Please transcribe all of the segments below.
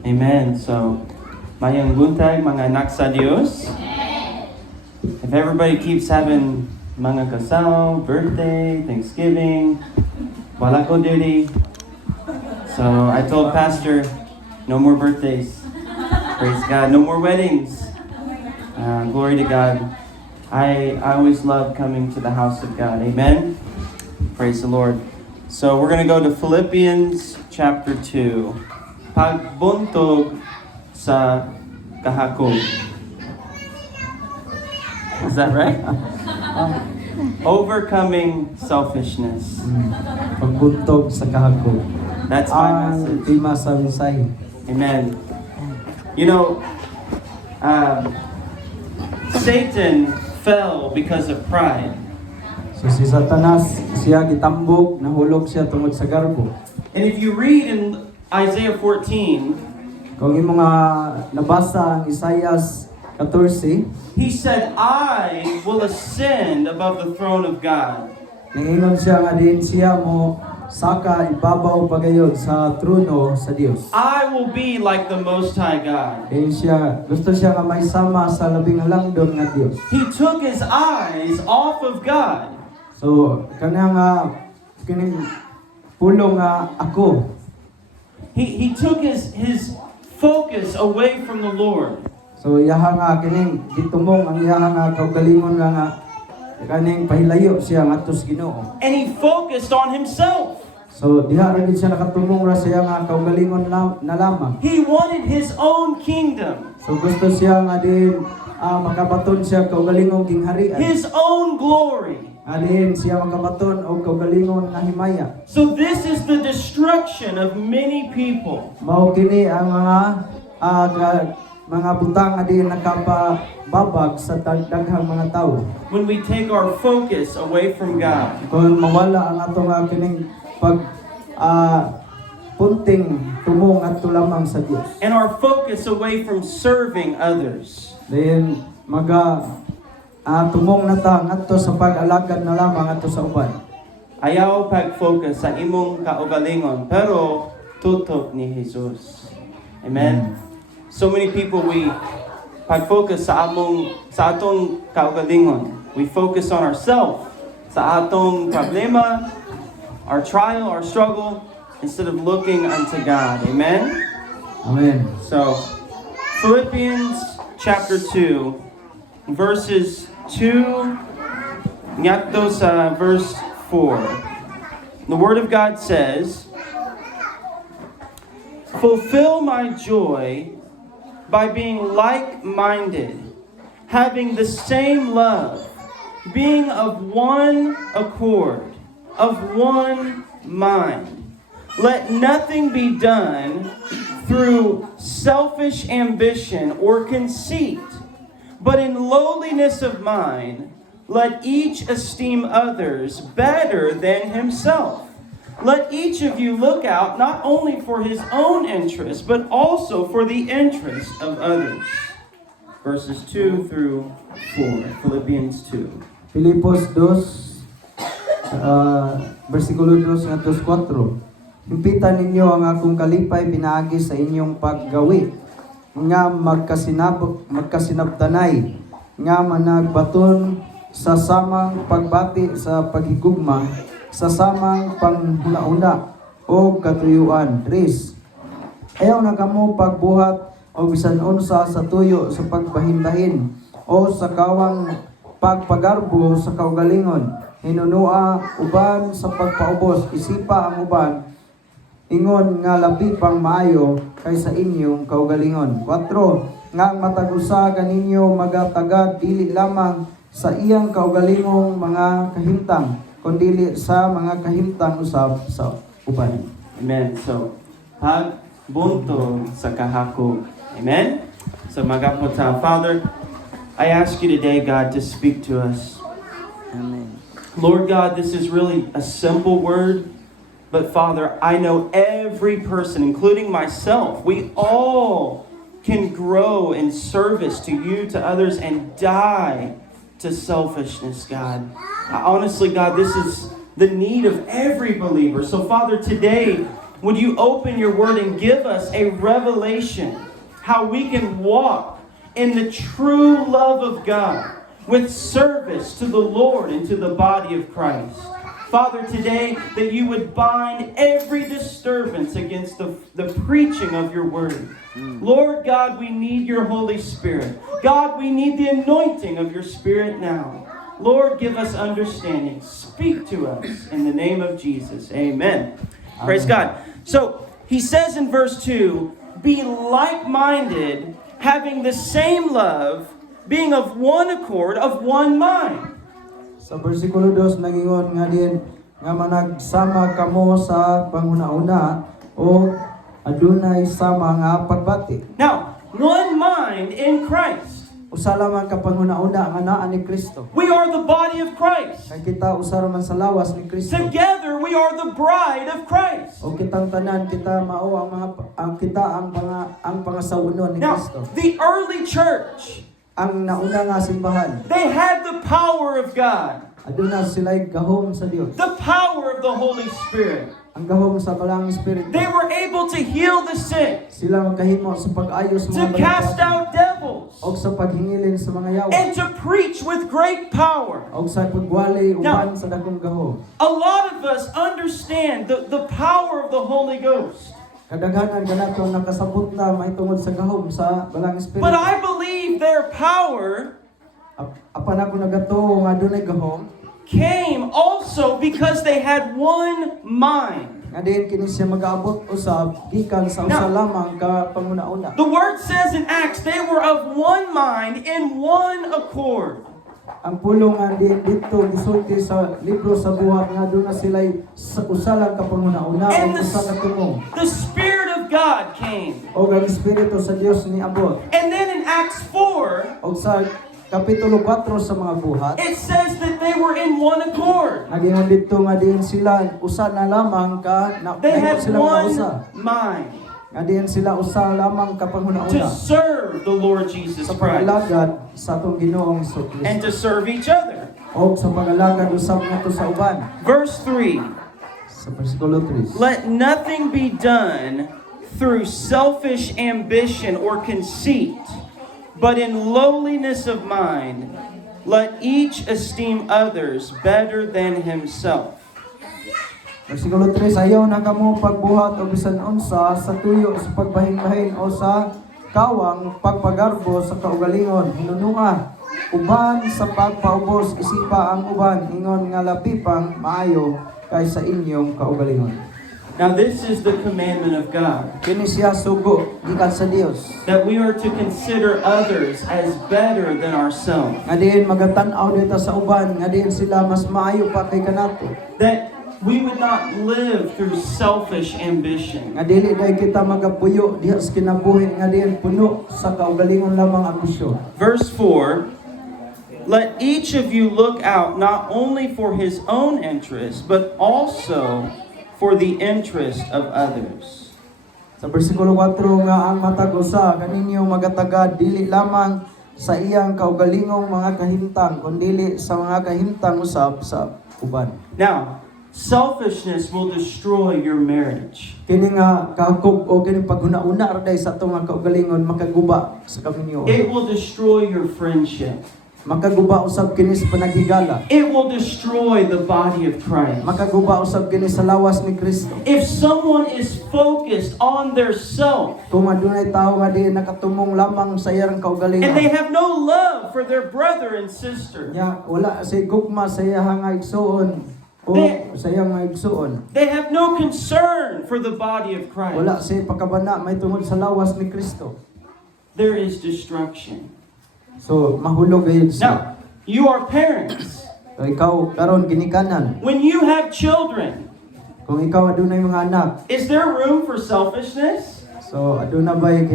Amen. So, mayang buntag mga anak sa Diyos. If everybody keeps having mga kasal, birthday, Thanksgiving, wala ko duty. So, I told Pastor, no more birthdays. Praise God. No more weddings. Glory to God. I always love coming to the house of God. Amen. Praise the Lord. So, we're going to go to Philippians chapter 2. Pagbuntog sa kahakog. Is that right? Overcoming selfishness. Pagbuntog sa kahakog. That's my message. Tema sa mensahe. Amen. You know, Satan fell because of pride. So si Satanas, siya gitambok, nahulog siya tungod sa garbo. And if you read in Isaiah 14, Kung imo nga nabasa ang Isaias 14, he said, I will ascend above the throne of God. nangingon siya nga din siya mo saka ibabaw pagayod sa trono sa Dios. I will be like the Most High God. Kaya siya, gusto siya nga may sama sa labing halangdon nga Dios. He took his eyes off of God. So, kana nga kining pulong nga ako. He took his focus away from the Lord. So, iyaha nga kining gitumong ang iyaha nga kaugalingon nga kaning pahilayo siya ngadto sa Ginoo. And he focused on himself. So, diha ra gid siya nakatumong ra siya nga kaugalingon na lamang. He wanted his own kingdom, So, gusto siya nga din makabaton siya kaugalingong gingharian. his own glory. Alin siya makabaton o kaugalingon nga himaya. So this is the destruction of many people. Mao kini ang mga butang nga din nakapababag sa daghang mga tawo. When we take our focus away from God. Kung mawala ang atong kining pag punting tumong adto lamang sa Dios. And our focus away from serving others. Then tumong na ta ngadto sa pag-alagad na lamang adto sa uban. Ayaw pag-focus sa imong kaugalingon, pero tutok ni Jesus. Amen. So many people we pag-focus sa atong kaugalingon. We focus on ourselves, sa atong problema, our trial, our struggle, instead of looking unto God. Amen. Amen. So, Philippians chapter 2, verses 2 ngadto sa verse 4. The Word of God says, fulfill my joy by being like-minded, having the same love, being of one accord, of one mind. Let nothing be done through selfish ambition or conceit, but in lowliness of mind, let each esteem others better than himself. Let each of you look out not only for his own interest, but also for the interest of others. Verses 2 through 4, Philippians 2. Filipos 2, versikulo 2 ngadto sa 4. Himpitan ninyo ang akong kalipay pinaagi sa inyong paggawi, nga magkasinabtanay, nga managbaton sa samang pagbati sa paghigugma, sa samang panghuna-una o katuyuan. 3. Ayaw na kamo pagbuhat o bisan unsa sa tuyo sa pagbahindahin o sa kawang pagpagarbo sa kaugalingon. Hinunua uban sa pagpaubos, isipa ang uban, ingon nga labi pang maayo kaysa inyong kaugalingon. 4. Nga matag usa kaninyo magatagad dili lamang sa iyang kaugalingong mga kahimtang, kundi sa mga kahimtang usab sa uban. Amen. So, pagbunto sa kahakog. Amen? So, magapot sa Father, I ask you today, God, to speak to us. Amen. Lord God, this is really a simple word, but Father, I know every person, including myself, we all can grow in service to you, to others, and die to selfishness, God. Honestly, God, this is the need of every believer. So, Father, today, would you open your word and give us a revelation how we can walk in the true love of God with service to the Lord and to the body of Christ. Father, today that you would bind every disturbance against the preaching of your word. Lord God, we need your Holy Spirit. God, we need the anointing of your Spirit now. Lord, give us understanding. Speak to us in the name of Jesus. Amen. Praise God. So, he says in verse 2, be like-minded, having the same love, being of one accord, of one mind. Sa versikulo 2 nagingon nga din nga managsama kamo sa panghuna-una o adunay sama nga pagbati. Now, one mind in Christ. Usa lamang ka panghuna-una nga naa ni Kristo. We are the body of Christ. Kay kita usa man sa lawas ni Kristo. Together, we are the bride of Christ. O kitang tanan kita mao ang pangasawunon ni Now, Kristo. the early church, Ang nauna nga simbahan, they had the power of God, aduna sila'y gahom sa Dios. the power of the Holy Spirit. Ang gahom sa Balang Espiritu. They were able to heal the sick, Sila magkahimo sa pag-ayos to mga cast balita out devils, o sa paghingilin sa mga yawa and to preach with great power. o sa pagwali Now, uban sa dakong gahom. A lot of us understand the power of the Holy Ghost. Kadaghanan kanato nakasabot na mahitungod sa gahom sa Balang Espiritu. But I believe their power Apan ako nagato nga dunay gahom, came also because they had one mind. nga diin kini siya mag-aabot usab gikan sa usa Now, lamang ka panguna-una. The word says in Acts, they were of one mind in one accord. Ang pulong nga diin dito gisulti sa libro sa buhat nga doon na sila'y sa usa lang ka panguna-una o And usa ka tumong. the Spirit of God came. O ang Espiritu sa Dios ni abot. And then in Acts 4, O sa Kapitulo 4 sa mga buhat, it says that they were in one accord. nagingon dito nga diin sila usa na lamang ka na They had sila nga usa. one mind Nga diin sila usa lamang ka to panguna-una serve the Lord Jesus sa Christ pag-alagad sa atong Ginoong Hesus and to Kristo. serve each other. O sa pag-alagad usab nato sa uban. Verse 3, Sa versikulo 3. let nothing be done through selfish ambition or conceit, but in lowliness of mind, let each esteem others better than himself. Versikulo 3, ayaw na kamo pagbuhat o bisan unsa sa tuyo sa pagbahin-bahin o sa kawang pagpagarbo sa kaugalingon, hinunua, uban sa pagpaubos isipa ang uban, ingon nga labi pang maayo kaysa inyong kaugalingon. Now this is the commandment of God, Kini siya sugo gikan sa Dios. that we are to consider others as better than ourselves. Nga diin magatan-aw dito sa uban, nga diin sila mas maayo pa kay kanato. That we would not live through selfish ambition. Nga dili day kita magapuyo diha sa kinabuhi, nga diin puno sa kaugalingon lamang ambisyon. Verse 4, let each of you look out not only for his own interest, but also for the interest of others. Sa versikulo 4 nga ang matag usa kaninyo magatagad dili lamang sa iyang kaugalingong mga kahimtang kundi sa mga kahimtang usab sa uban. Now, selfishness will destroy your marriage. Kini nga kahakog o kini paghuna-una ra day sa atong mga kaugalingon makaguba sa kaminyo. It will destroy your friendship. Makaguba usab kini sa panaghigala. It will destroy the body of Christ. Makaguba usab kini sa lawas ni Kristo. If someone is focused on their self Kung adunay tawo nga di nakatumong lamang sa iyang and they kaugalingon. have no love for their brother and sister, Ya wala say gugma sa iyang nga igsuon o sa iyang nga igsuon. they have no concern for the body of Wala Christ, say pagkabana may tungod sa lawas ni Kristo. there is destruction. So mahulog gayud siya. Now, you are parents. So ikaw karon ginikanan. When you have children, Kung ikaw adunay mga anak, is there room for selfishness? so aduna bay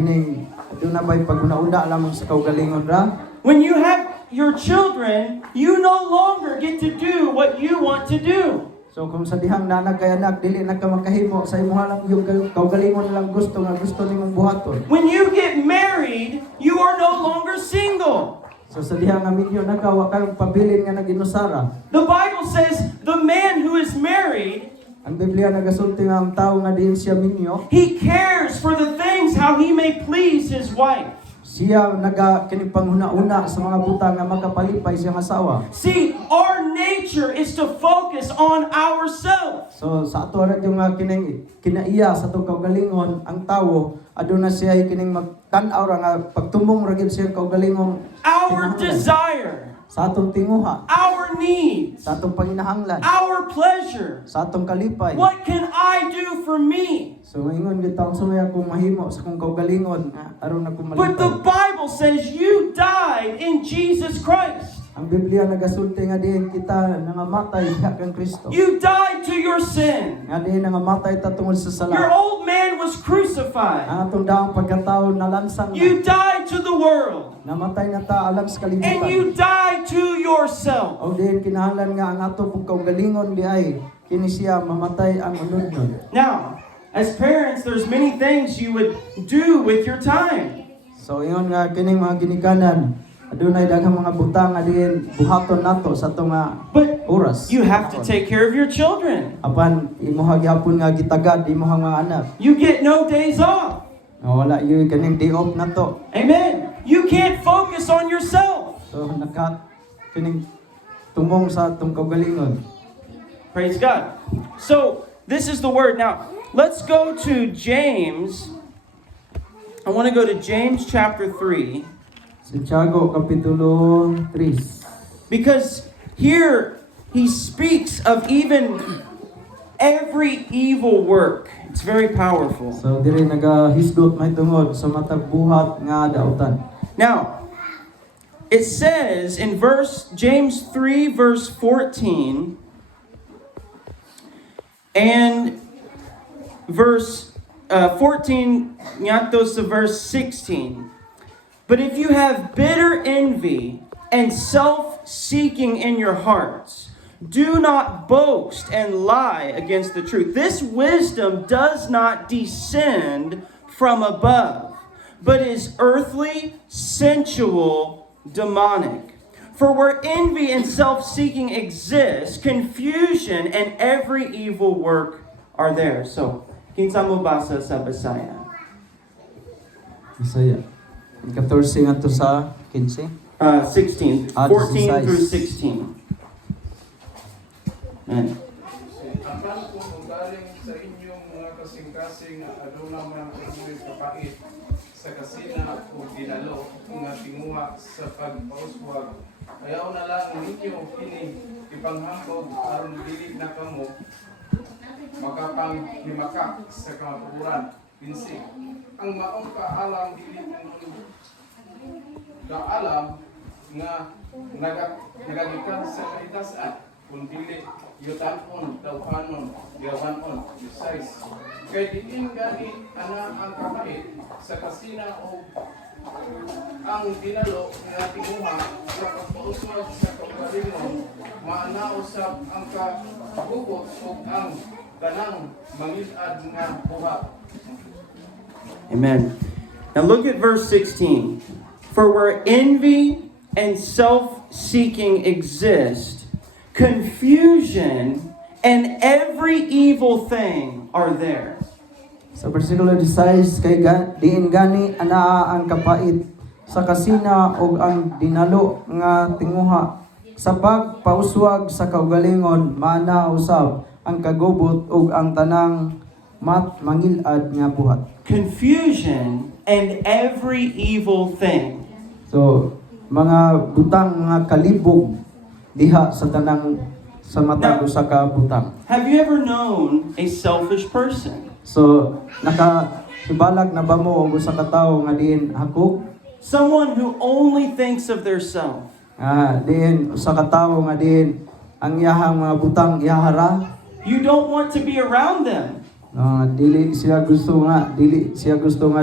paguna-una lamang sa kaugalingon ra? When you have your children, you no longer get to do what you want to do. So kung sa dihang nanag kay anak dili na ka makahimo sa imong lang yung kaugalingon lang gusto nimong buhaton. When you get married, you are no longer single. So sa dihang nga minyo nagawa kang pabilin nga naginusara. The Bible says the man who is married Ang Biblia nagasulti nga ang tao nga diin siya minyo, He cares for the things how he may please his wife. siya kining panghuna-una sa mga butang nga makapalipay siyang asawa. See, our nature is to focus on ourselves. So sa ato ra yung kining kinaiya sa atong kaugalingon ang tawo aduna siya kining magtan-aw ra nga pagtumong ra gyud siya kaugalingong Our kinahanglan. desire, Sa atong tinguha, our needs, sa atong panginahanglan, our pleasure. sa atong kalipay. What can I do for me? So ingon gyud taon sumaya kung mahimo sa kung kaugalingon nga aron ako But the malipay. Bible says you died in Jesus Christ. Ang Biblia nagasulti nga diin kita nangamatay diha kang Kristo. You died to your sin. Nga diin nangamatay ta tungod sa Your sala. old man was crucified. Ang atong daang pagkatao nalansang You na. died to the world. Namatay na ta alang sa And kalibutan. you died to yourself. O din kinahanglan nga ang ato pong kaugalingon di ay kini siya mamatay ang unod-nod. Now, as parents, there's many things you would do with your time. So ingon nga kining mga ginikanan adunay daghang mga butang nga diin buhaton nato sa ato nga But oras. you have to take care of your children. Apan imuha gyapon nga gitagad imuha mga anak. You get no days off. Nga wala yung kaning day off na to. Amen. You can't focus on yourself. So kining tumong sa atong kaugalingon. Praise God. So, this is the word. Now, let's go to James. I want to go to James chapter 3. Santiago Kapitulo 3. Because here he speaks of even every evil work. It's very powerful. So diri nagahisgot may tungod sa matag buhat nga dautan. Now, it says in James 3 verse 14 and verse 14 nyato sa verse 16. But if you have bitter envy and self-seeking in your hearts, do not boast and lie against the truth. This wisdom does not descend from above, but is earthly, sensual, demonic. For where envy and self-seeking exist, confusion and every evil work are there. So, kinsa mo basa sa Bisaya? Bisaya. 14 ngadto sa 15. 16, 14 through 16. Amen. Apan kung galing sa inyong mga kasing-kasing aduna man ang kapait sa kasina o dinalo nga tinguha sa pagpauswag, ayaw na lang ninyo kini ipanghambog aron dili na kamo makapanghimakak sa kamaturan. Pinsi, ang maong kaalam dili kaalam nga nagagikan sa kalitasan kundi yutan-on, tawhanon, gawanon, besides. Kaya diin gani ana ang kapait sa kasina o ang dinalo nga tinguha sa pagpauswag sa kaugalingon, maanausap ang kagugot o ang tanang mangilad nga buhat. Amen. Now look at verse 16. For where envy and self-seeking exist, confusion and every evil thing are there. Sa versikulo 16 kay diin gani anaa ang kapait sa kasina ug ang dinalo nga tinguha sa pagpauswag sa kaugalingon maana usab ang kagubot ug ang tanang mangilad nga buhat. Confusion and every evil thing. So mga butang mga kalibog diha sa tanang sa matag usa ka butang. Have you ever known a selfish person? So nakahibalag na ba mo og usa ka tawo nga diin hakog Someone who only thinks of their self. diin usa ka tawo nga diin ang iyahang mga butang iyahara. You don't want to be around them. Dili siya gusto nga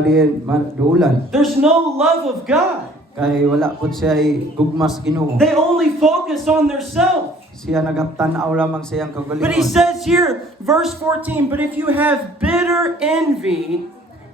diin madulan There's no love of God. kay wala pud siya gugmas Ginoo. They only focus on their self. Siya nagatan-aw lamang sa iyang But he kaugalingon. says here, verse 14, but if you have bitter envy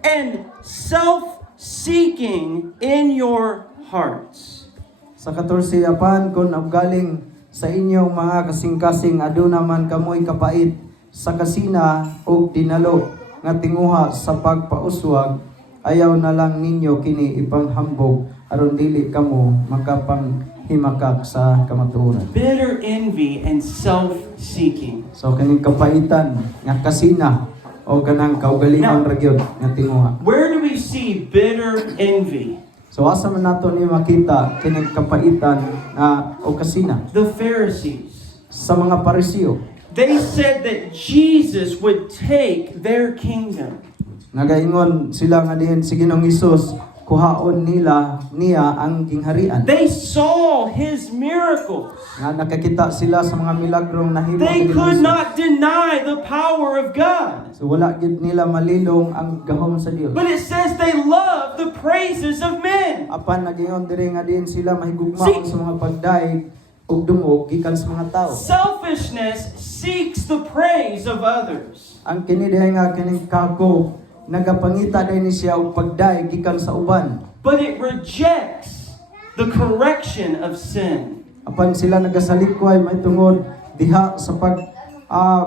and self-seeking in your hearts. Sa 14 apan kun galing sa inyong mga kasing-kasing aduna man kamoy kapait sa kasina o dinalo nga tinguha sa pagpauswag, ayaw na lang ninyo kini ipanghambog aron dili kamo makapanghimakak sa kamatuoran. Bitter envy and self-seeking. So kaning kapaitan nga kasina o kanang kaugalingon ra gyud nga tinguha. Where do we see bitter envy? So asa man nato ni makita kining kapaitan nga o kasina The Pharisees. sa mga Pariseo. They said that Jesus would take their kingdom. Nagaingon sila nga diin si Ginoong Hesus kuhaon niya ang gingharian. They saw his miracles. Nga nakakita sila sa mga milagrong nahimo They ni could Hesus. not deny the power of God. So wala gid nila malilong ang gahom sa Dios. But it says they love the praises of men. Apan nagingon diri nga diin sila mahigugma See- sa mga pagdaig ug dungog gikan sa mga tao. Selfishness seeks the praise of others. Ang kini diay nga kining kako nagapangita din siya og pagdaig gikan sa uban. But it rejects the correction of sin. Apan sila nagasalikway may tungod diha sa pag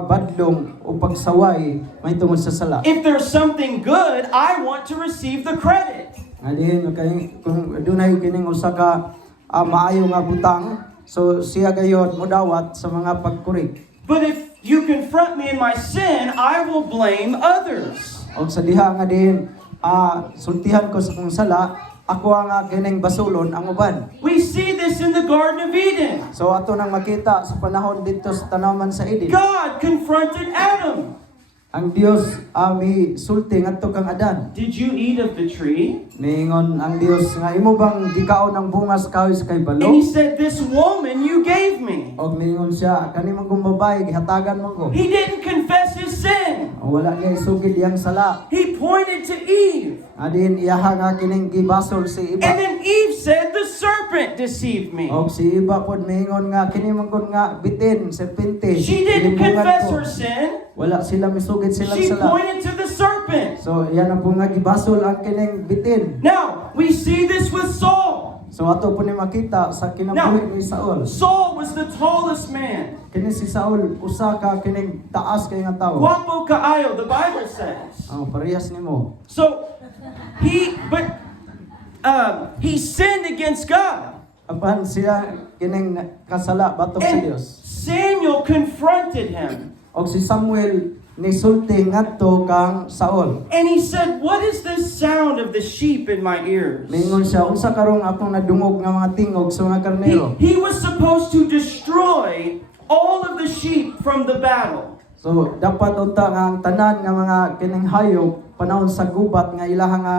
badlong o pagsaway may tungod sa sala. If there's something good, I want to receive the credit. Adiin kung dunay kining usa ka maayo nga butang, so siya gayod modawat sa mga pagkurig. But if you confront me in my sin, I will blame others. Og sa diha nga din sultihan ko sa kong sala, ako ang kining basulon ang uban. We see this in the Garden of Eden. So ato nang makita sa panahon dito sa tanaman sa Eden. God confronted Adam. Ang Dios sulti ngadto kang Adan. Did you eat of the tree? Niingon ang Dios nga imo bang gikaon ang bungas kawis kay And balo? he said, this woman you gave me. Og niingon siya kani man kong babae gihatagan mo ko. He didn't confess his sin. Wala niya isugid iyang sala. He pointed to Eve. Adin iyaha nga kining gibasol si And Iba. then Eve said, the serpent deceived me. Og si Iba pod niingon nga kini man kon nga bitin serpente. She didn't gilimbungan confess ko. her sin. Wala sila misugid silang She sala. pointed to the serpent. So iyan na po nga gibasol ang kining bitin. Now, we see this with Saul. So ato po ni makita sa kinabuhi ni Saul. Saul was the tallest man. Kini si Saul usa ka kining taas kay nga tawo. Guapo kaayo, the Bible says. Parehas nimo. So, he sinned against God. Apan siya kining kasala batok sa And Dios. Samuel confronted him. Og si Samuel nisulti ngadto kang Saul. And he said, what is this sound of the sheep in my ears? Mingon siya unsa karong akong nadungog nga mga tingog sa mga karnero. He was supposed to destroy all of the sheep from the battle. So dapat unta nga ang tanan nga mga kining hayop panahon sa gubat nga ilaha nga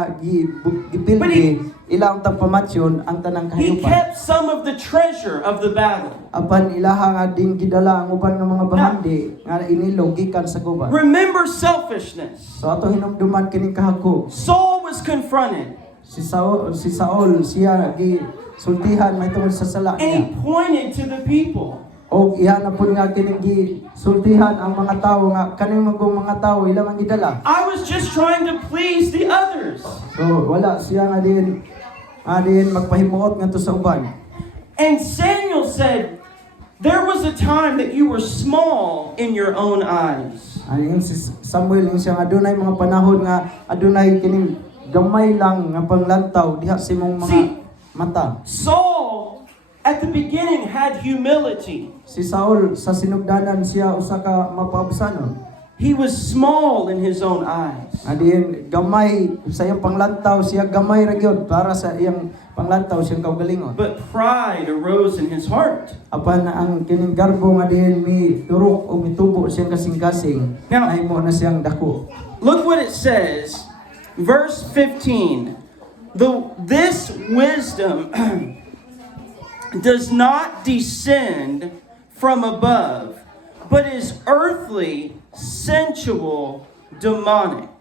gipildi ilang tang pamatsyon ang tanang He kahayupan. kept some of the treasure of the battle. Apan ilaha nga din gidala ang uban nga mga bahandi nga inilog gikan sa gubat. Remember selfishness. So ato hinumduman kining kahako. Saul was confronted. Si Saul siya sultihan may tungod sa sala And he niya. pointed to the people. O iyan na po nga kining sultihan ang mga tao nga kaning mga tao ilang ang gidala. I was just trying to please the others. So wala siya nga din magpahimuot ngadto sa uban. And Samuel said, there was a time that you were small in your own eyes. Ayun si Samuel yung siya nga adunay mga panahon nga adunay kining gamay lang nga panglantaw diha sa imong mga See, mata. Saul, at the beginning, had humility. Si Saul sa sinugdanan siya usa ka mapabsanon. He was small in his own eyes. Adin gamay sa iyang panglantaw siya gamay ra gyud para sa iyang panglantaw siyang kaugalingon. But pride arose in his heart. Apan ang kining garbo nga diin mi turok o mitubo siyang kasing-kasing. Now- Ay mo na siyang dako. Look what it says, verse 15. This wisdom does not descend from above, but is earthly, sensual, demonic.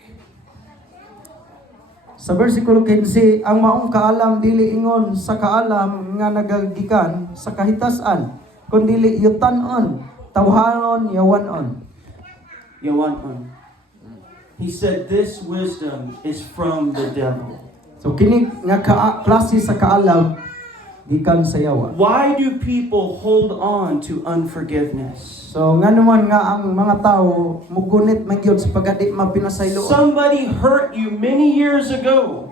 Sa versikulo 15, ang maong kaalam dili ingon sa kaalam nga nagagikan sa kahitasan, kundi yutan-on, tawhanon, yawanon. Yawan. He said this wisdom is from the devil. So kini nga klase sa kaalam gikan sa yawa. Why do people hold on to unforgiveness? So nga naman nga ang mga tao mugunit man gyud sa pagadi mapinasaylo. Somebody hurt you many years ago.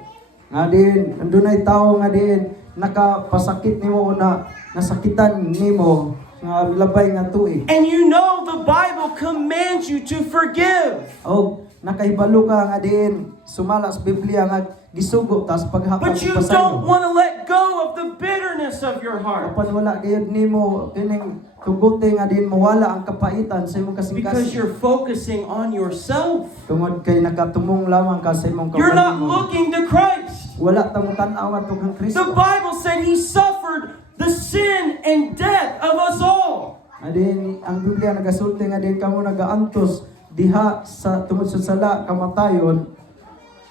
Nga din andunay tao nga din nakapasakit nimo na nasakitan nimo nga labay nga tuig. And you know the Bible commands you to forgive. O nakahibalo ka nga din sumala sa Biblia nga gisugo tas paghapon But you don't want to let go of the bitterness of your heart. Apan wala gayud nimo kining tugote nga din mawala ang kapaitan sa imong Because kasing-kasing. you're focusing on yourself. Tungod kay nakatumong lamang ka sa imong You're not kapalit mo. looking to Christ. Wala tamo tan-aw ato kang The Kristo. Bible said He suffered the sin and death of us all. Adin ang Biblia nagasulti nga din kamo nagaantos diha sa tungod sa sala kamatayon.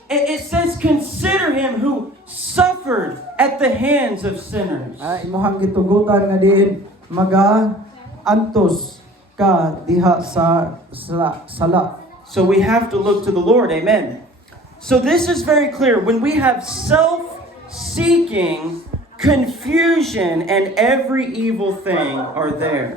It says, consider Him who suffered at the hands of sinners. Imuhang gitugutan nga din maga-antos ka diha sa sala. So we have to look to the Lord. Amen. So this is very clear. When we have self-seeking, confusion, and every evil thing are there.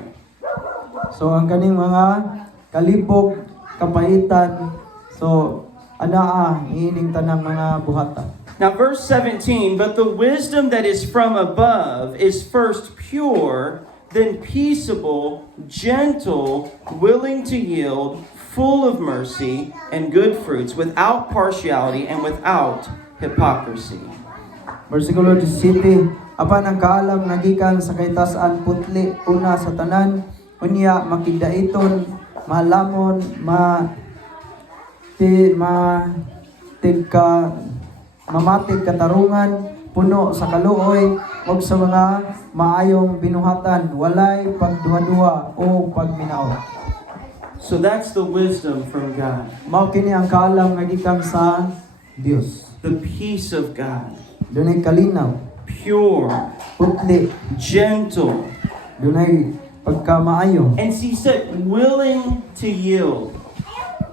So ang kaning mga kalibog, kapaitan, so anaa ining tanang mga buhata. Now verse 17, but the wisdom that is from above is first pure, then peaceable, gentle, willing to yield, full of mercy and good fruits, without partiality and without hypocrisy. Versikulo 17, apan ang kaalam nagikan sa kaytas-an putli una sa tanan, unya makigdaiton, malamon, mamatig katarungan, puno sa kaluoy, ug sa mga maayong binuhatan, walay pagduha-duha o pagminaw. So that's the wisdom from God, Mao kini ang kaalam nga gikan sa Dios. the peace of God, Dunay kalinaw, pure, putli, gentle, dunay pagkamaayo. and He said willing to yield.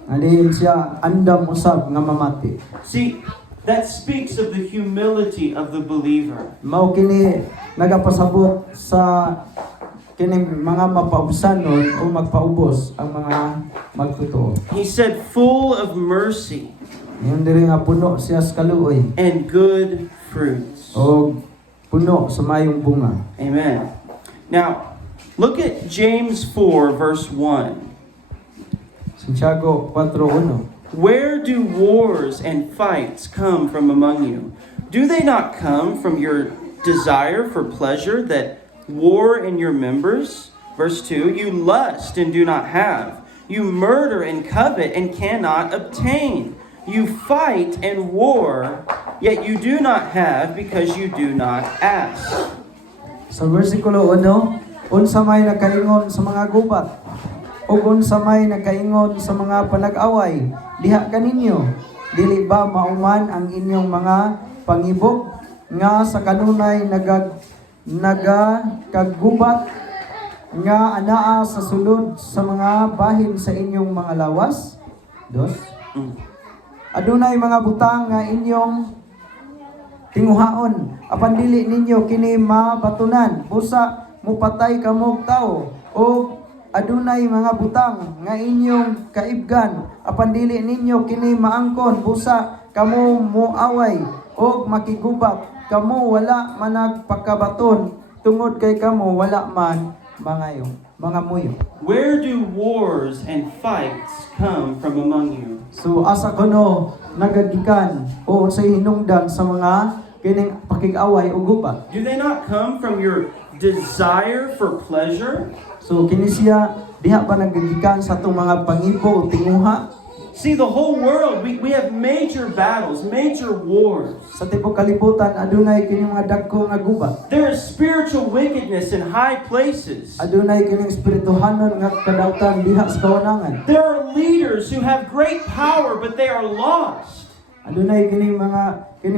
Alin siya andam usab nga mamati. See, that speaks of the humility of the believer. Mao kini nagapasabot sa kining mga mapaubsanon o magpaubos ang mga magtotoo. He said full of mercy Ngayon diri nga puno siya sa kaluoy and good fruits. o puno sa mayong bunga. Amen. Now, look at James 4, verse 1. Santiago 4:1. Where do wars and fights come from among you? Do they not come from your desire for pleasure that war in your members? Verse 2, you lust and do not have. You murder and covet and cannot obtain. You fight and war, yet you do not have because you do not ask. Sa versikulo 1, unsa may nakaingon sa mga gubat o unsa may nakaingon sa mga panag-away, diha kaninyo, dili ba mauman ang inyong mga pangibog nga sa kanunay nagakagubat nga anaa sa sulod sa mga bahin sa inyong mga lawas? Dos. Adunay mga butang nga inyong tinguhaon, apan dili ninyo kini mabatunan, busa mupatay kamog tao, o adunay mga butang nga inyong kaibgan, apan dili ninyo kini maangkon, busa kamo muaway o makigubat, kamo wala managpakabaton, tungod kay kamo wala man mga muyo. Where do wars and fights come from among you? So asa kuno nagagikan o sa hinungdan sa mga kining pakig-away o gubat. Do they not come from your desire for pleasure? So kini siya diha pa nagagikan sa atong mga pangibo o tinguha. See, the whole world, we have major battles, major wars. Sa tibok kalibutan adunay kini mga dagko nga gubat. There is spiritual wickedness in high places. Adunay kining espirituhanon nga kadautan diha sa kawanangan. There are leaders who have great power, but they are lost. Adunay kining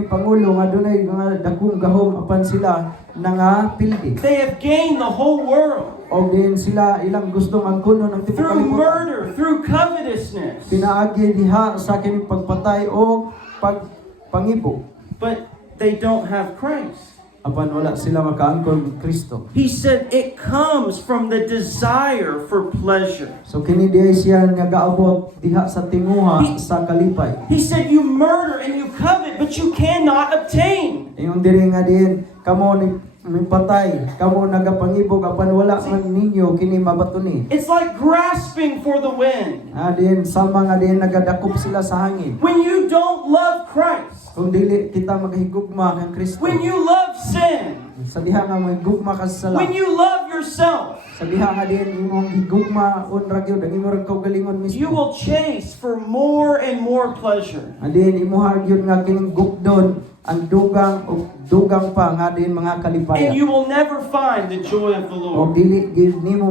pangulo nga adunay mga dakong gahom apan sila nangapildi. They have gained the whole world O din sila ilang gustong angkuno ng tibok through kalibutan. murder, through covetousness. Pinaagi diha sa kining pagpatay o pagpangibo. But they don't have Christ. apan wala sila makaangkon kang Kristo. He said it comes from the desire for pleasure. So kini diay siya nga gaabot diha sa tinguha sa kalipay. He said you murder and you covet, but you cannot obtain. Ingon diri nga diin kamo ni mipatay, kamo nagapangibog apan wala man ninyo kini mabatuni. It's like grasping for the wind. Diin sama nga diin nagadakop sila sa hangin. When you don't love Christ, Kung dili kita maghigugma kang Kristo. when you love sin, Sa diha nga maghigugma ka sa sala. when you love yourself, Sa diha nga diin imong higugma unra gyud ang imong kaugalingon you mismo. will chase for more and more pleasure. Adin imuha gyud nga kining gugdon ang dugang pa nga din mga And kalipaya. you will never find the joy of the O Lord. dili gyud nimo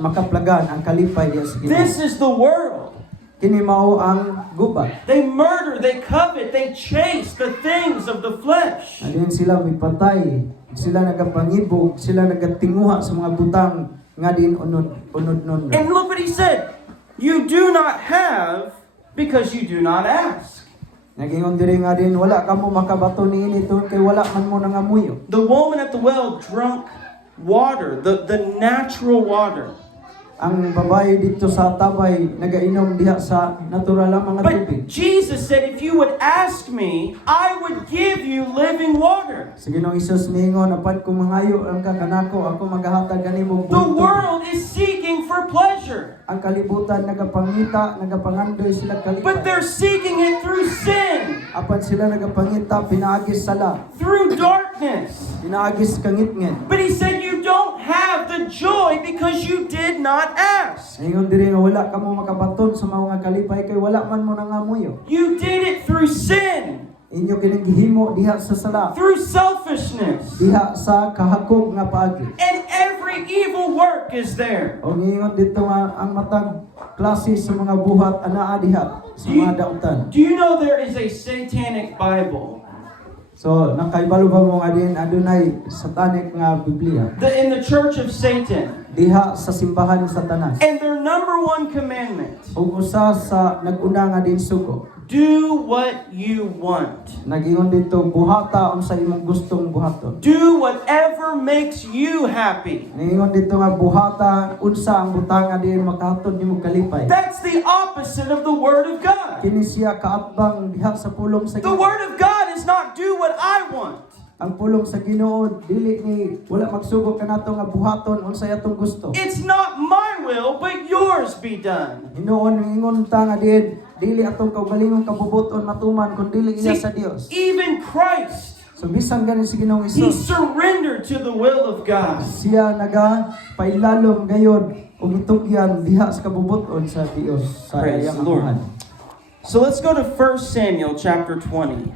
makaplagan ang kalipay diya sa Ginoo. This is the world. Kini mao ang gubat. They murder, they covet, they chase the things of the flesh. Adin sila mipatay, sila nagapangibog, sila nagatinguha sa mga butang nga din unod nun. And look what he said. You do not have because you do not ask. Nagingon diri nga din wala kamo makabato niini tungod kay wala man mo nangamuyo. The woman at the well drunk water, the natural water. Ang babae dito sa tabay nagainom diha sa natural lang mga tubig. But Jesus said, if you would ask me, I would give you living water. Sa Ginoong Hesus miingon apan kung mangayo ang kanako ako magahatag kanimo The buntog. world is seeking for pleasure, Ang kalibutan nagapangita, nagapangandoy sila kalipay. but they're seeking it through sin, Apan sila nagapangita pinaagis sala, through darkness. pinaagis kangitngit. But he said, you don't have the joy because you did not ask. Ingon diri nga wala kamo makabaton sa mga kalipay kay wala man mo nangamuyo. You did it through sin, Inyo kining gihimo diha sa sala, through selfishness. diha sa kahakog nga paagi. And every evil work is there. O ingon dito nga ang matag klase sa mga buhat anaa diha sa mga dautan. Do you know there is a satanic Bible? So nakaibalo ba mo nga din adunay satanic nga Biblia In the Church of Satan. diha sa simbahan sa Satanas. And their number one commandment, Ug usa sa nag-una nga din sugo, do what you want. nag-ingon dito buhata unsa imong gustong buhaton. Do whatever makes you happy. Nag-ingon dito nga buhata unsa ang butang nga din makahatod nimo kalipay. That's the opposite of the Word of God. Kini siya kaatbang diha sa pulong sa The Ginoo. Word of God is not do what I want. Ang pulong sa Ginoo dili ni wala magsugod kanato nga buhaton unsay atong gusto. It's not my will, but yours be done. Hinoon ingon ta nga din dili atong kaugalingong kabubuton matuman kun dili iya See, sa Dios. even Christ, So bisan ganin si Ginoong He Hesus, surrendered to the will of God. siya naga pailalom gayud ug itugyan diha sa kabubuton sa Dios sa Praise iyang the Lord. amahan. So let's go to 1 Samuel chapter 20.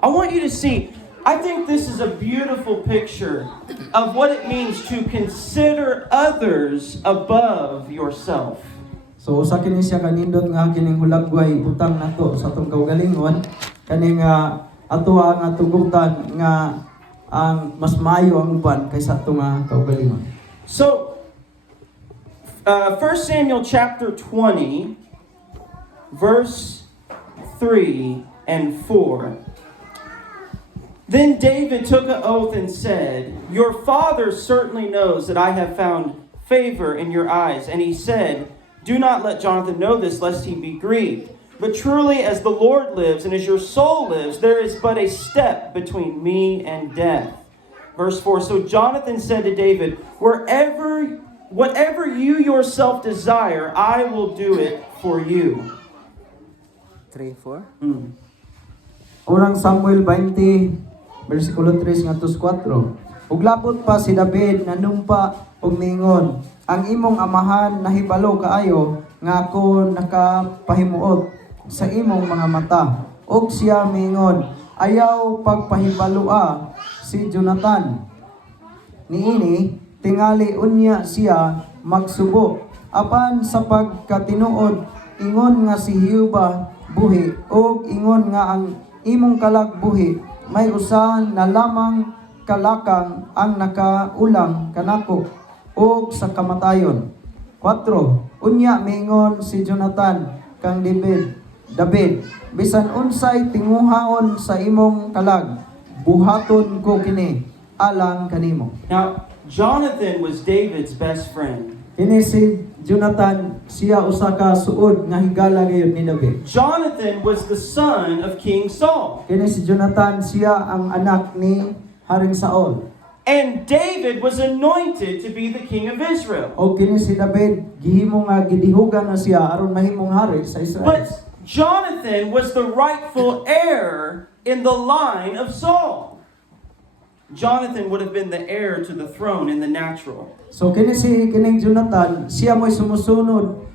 I want you to see, I think this is a beautiful picture of what it means to consider others above yourself. So usa kini siya kanindot nga kining hulagway butang nato sa atong kaugalingon kaning ato nga tugutan nga ang mas maayo ang uban kaysa ato nga kaugalingon. So, 1 Samuel chapter 20, verse 3 and 4. Then David took an oath and said, your father certainly knows that I have found favor in your eyes. And he said, do not let Jonathan know this, lest he be grieved. But truly, as the Lord lives and as your soul lives, there is but a step between me and death. Verse 4, so Jonathan said to David, whatever you yourself desire, I will do it for you. 3-4. Unang Samuel 20 versikulo 3 ngadto 4. Ug labot pa si David nanumpa og mingon, ang imong amahan nahibalo kaayo nga ako nakapahimuot sa imong mga mata. Ug siya mingon, ayaw pagpahibalua si Jonathan. Niini tingali unya siya magsubo. Apan sa pagkatinuod ingon nga si Hiuba buhi ug ingon nga ang imong kalag buhi may usa na lamang kalakang ang nakaulang kanako ug sa kamatayon. 4. Unya mingon si Jonathan kang David, bisan unsay tinguhaon sa imong kalag, buhaton ko kini alang kanimo. Now, Jonathan was David's best friend. Kini si Jonathan, siya usa ka suod nga higala gayud ni David. Jonathan was the son of King Saul. Kini si Jonathan, siya ang anak ni Haring Saul. And David was anointed to be the king of Israel. O kini si David, gihimo nga gidihugan na siya aron mahimong hari sa Israel. But Jonathan was the rightful heir in the line of Saul. Jonathan would have been the heir to the throne in the natural. So kining Jonathan, siya mo'y sumusunod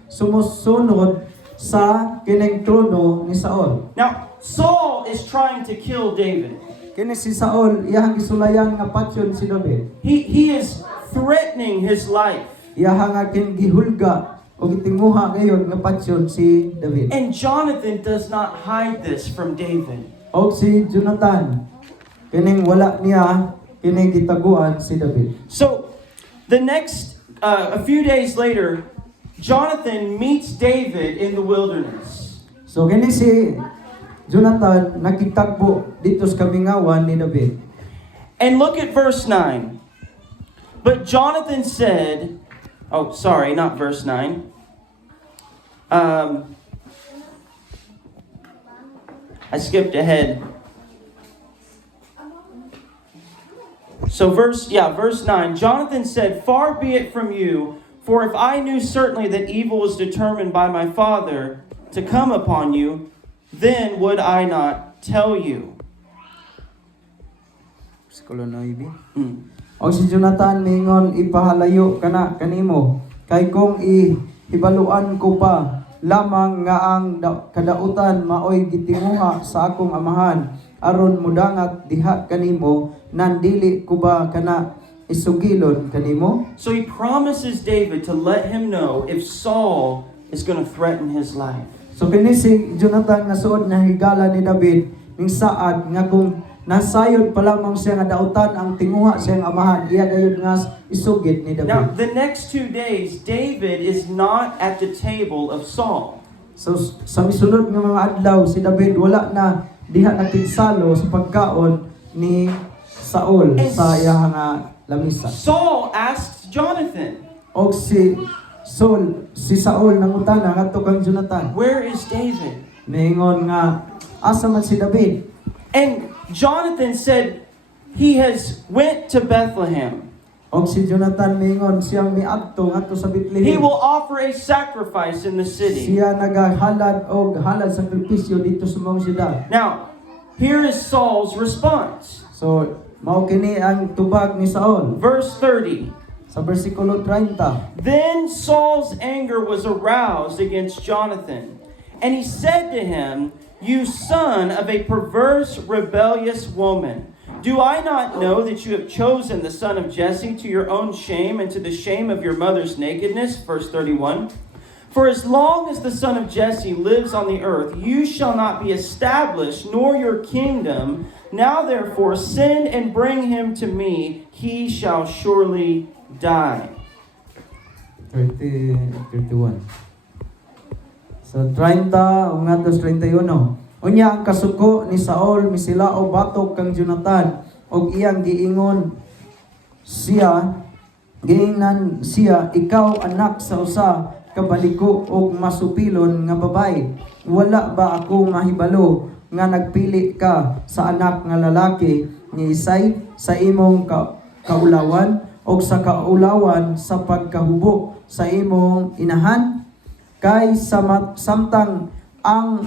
sa kining trono ni Saul. Now, Saul is trying to kill David. Kini si Saul, iyang gisulayan nga patyon si David. He is threatening his life. Iyang nga gihulga o gitinguha gayud nga patyon si David. And Jonathan does not hide this from David. O si Jonathan, kining wala niya kining gitaguan si David. So, the next, a few days later, Jonathan meets David in the wilderness. So kini si Jonathan nakitagbo dito sa kamingawan ni David. And look at verse 9. But Jonathan said, oh, sorry, not verse 9. I skipped ahead. So verse 9. Jonathan said, "Far be it from you, for if I knew certainly that evil was determined by my father to come upon you, then would I not tell you." O si Jonathan mingon ipahalayo kana kanimo kay kung ihibaluan ko pa lamang nga ang kadautan maoy gitinguha sa akong amahan aron mudangat diha kanimo nandili ko ba kana isugilon kanimo. So he promises David to let him know if Saul is going to threaten his life. So kini si Jonathan nga suod na higala ni David ning saad nga kung nasayod pa lamang siya nga dautan ang tinguha siyang amahan iya gayud nga isugid ni Now, David. the next 2 days, David is not at the table of Saul. So sa misunod nga mga adlaw si David wala na diha nakigsalo sa pagkaon ni Saul sa iyang lamisa. Saul asks Jonathan, Og si Saul nangutana ngadto kang Jonathan. "Where is David?" Ningon nga asa man si David? And Jonathan said, "He has went to Bethlehem. Og si Jonathan mingon siyang miadto ngadto sa He Bethlehem. will offer a sacrifice in the city." Siya nagahalad og halad sakripisyo dito sa mga syudad. Now, here is Saul's response. So mao kini ang tubag ni Saul Verse 30. sa bersikulo 30. Then Saul's anger was aroused against Jonathan, and he said to him, "You son of a perverse, rebellious woman, do I not know that you have chosen the son of Jesse to your own shame and to the shame of your mother's nakedness?" Verse 31. "For as long as the son of Jesse lives on the earth, you shall not be established, nor your kingdom. Now therefore send and bring him to me, he shall surely die." 31. So 30 ungatos 31. Unya ang kasuko ni Saul misilao batok kang Jonathan og iyang giingnan siya ikaw anak sa usa ka baliko og masupilon nga babay. Wala ba ako mahibalo nga nagpili ka sa anak nga lalaki ni Isay sa imong kaulawan o sa kaulawan sa pagkahubo sa imong inahan? Kay samtang ang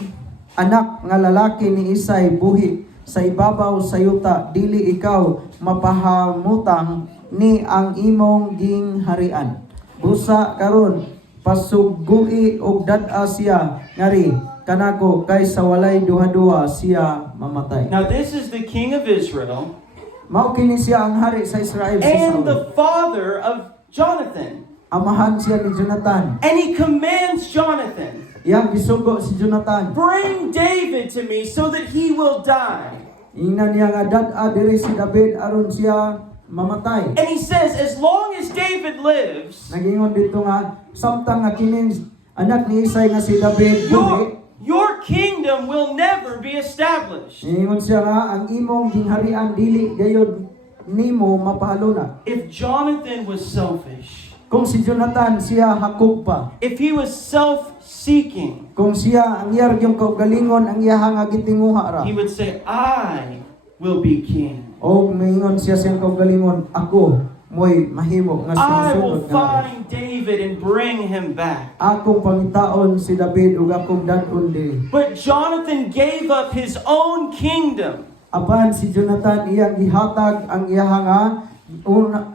anak nga lalaki ni Isay buhi sa ibabaw sa yuta, dili ikaw mapahamutang ni ang imong gingharian. Busa karon pasugui og dad-a siya ngari kanako kay sa walay duha-duha siya mamatay. Now this is the king of Israel Mao kini siya ang hari sa Israel si and Saul. the father of Jonathan. Amahan siya ni Jonathan. And he commands Jonathan, Iyang gisugo si Jonathan. "Bring David to me so that he will die." Ingnan niya nga dad-a diri si David aron siya mamatay. And he says, as long as David lives, Nagingon dito nga samtang nga kining anak ni Isay nga si David buhi, your kingdom will never be established Ingon siya nga, ang imong gingharian dili gayud nimo mapahaluna. if Jonathan was selfish, Kung si Jonathan siya hakog pa, if he was self-seeking. kung siya ang iyar yung kaugalingon ang iya nga gitinguha ra. He would say, I will be king. O maingon siya siyang kaugalingon, ako mo'y mahimo nga I will sinusunod nga. find David and bring him back. Akong pangitaon si David ug akong dadon dili. But Jonathan gave up his own kingdom Apan si Jonathan iyang gihatag ang iya nga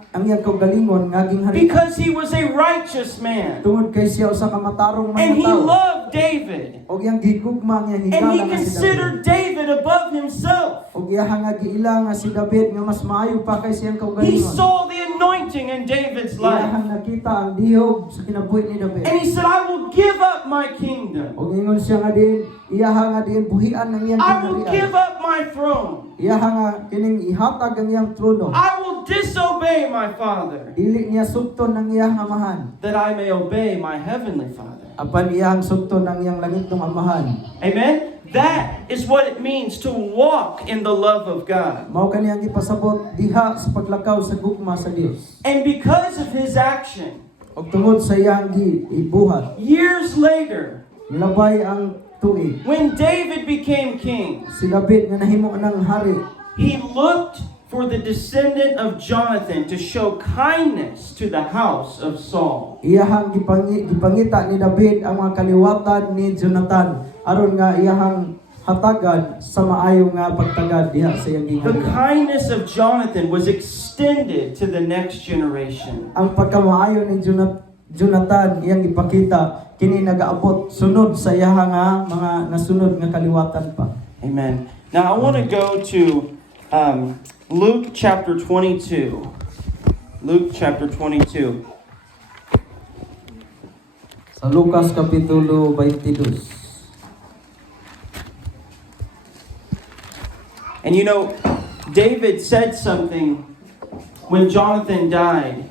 ang iyang kaugalingon nga gingharian. because he was a righteous man. Tungod kay siya usa ka matarong And he mga tao. loved David. Og iyang gigugma nga And higala he nga si David. considered David above himself. Og iya nga giila nga si David nga mas maayo pa kay siyang He kaugalingon. saw the anointing in David's Iya life. nakita ang dihog sa kinabuhi ni David. And he said, I will give up my kingdom. Og ingon siya nga din, iya nga din buhian ng iyang I will give gingharian. up my throne. Iya nga kining ihatag ang iyang trono. I will disobey my father, Dili niya sukton ang iyang amahan. that I may obey my heavenly Father. Apan iyang sukton ang iyang langitong amahan. Amen? That is what it means to walk in the love of God. Mao kaniyang gipasabot diha sa paglakaw sa gugma sa Dios. And because of his action, Og tungod sa iyang gibuhat, years later, milabay ang tuig. when David became king, Si David nga nahimo ng hari, he looked for the descendant of Jonathan to show kindness to the house of Saul. iyahang gipangita ni David ang mga kaliwatan ni Jonathan aron nga iyahang hatagan sa maayo nga pagtagad diha sa iyang The gingharian. kindness of Jonathan was extended to the next generation. Ang pagkamaayo ni Jonathan iyang ipakita kini nagaabot sunod sa iyahang nga mga nasunod nga kaliwatan pa. Amen. Now I want to go to Luke chapter 22. Luke chapter 22. Sa Lucas kapitulo 22. And you know, David said something when Jonathan died.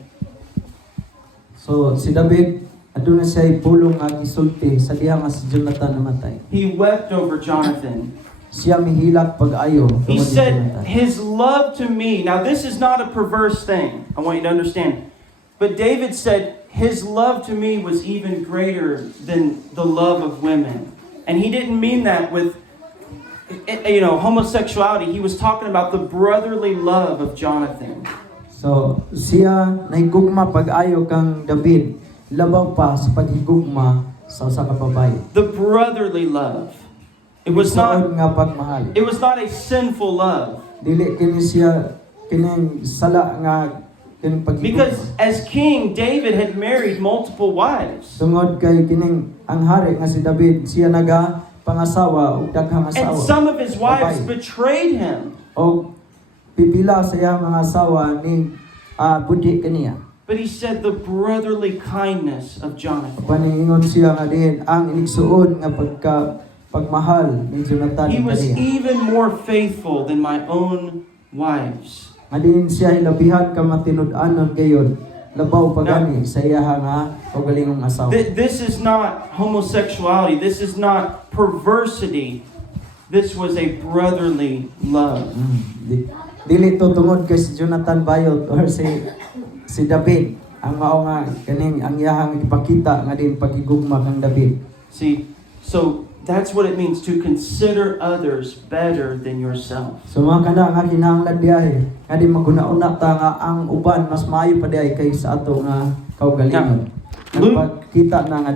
So si David aduna siya pulong nga gisulti sa diha nga si Jonathan namatay. He wept over Jonathan. Siya mihilak pag-ayo He tungod ni said, Jonathan. his love to me. Now, this is not a perverse thing. I want you to understand. But David said, his love to me was even greater than the love of women. And he didn't mean that with, homosexuality. He was talking about the brotherly love of Jonathan. So, siya naigugma pag-ayo kang David, labaw pa sa paghigugma sa usa ka babae. The brotherly love. It was Saon not, nga pagmahal. it was not a sinful love. Dili kini siya kining sala nga kining Because paghigugma. as king, David had married multiple wives. Tungod kay kining ang hari nga si David, siya naga pangasawa ug daghang And asawa. some of his wives Babae. betrayed him. Og pipila sa iyang mga asawa ni budhi kaniya. But he said the brotherly kindness of Jonathan. Paningon siya nga din ang iniksuon nga pagmahal ni Jonathan He was kaniya. even more faithful than my own wives. Nga din siya hilabihan ka matinud-anon gayon labaw pagani sa iya nga kaugalingong asawa. This is not homosexuality. This is not perversity. This was a brotherly love. Dili to tungod kay si Jonathan Bayot or si David ang mao nga kaning ang iyahang ipakita nga din pagigugma kang David. See, so that's what it means to consider others better than yourself. So mga kana nga kinahanglan diay nga di maguna-una ta nga ang uban mas maayo pa diay kay sa ato nga kaugalingon. Ang Luke- pagkita na nga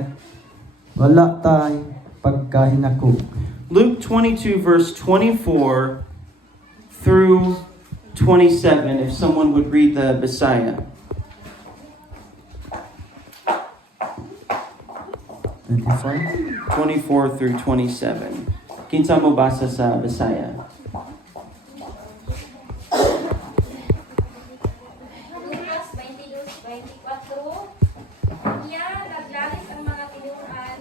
wala tay pagkahinako. Luke 22 verse 24 through 27, if someone would read the Messiah. 24 through 27. Kinsa mo basa sa Bisaya? Lucas 22:24. Niya naglalis ang mga tinuran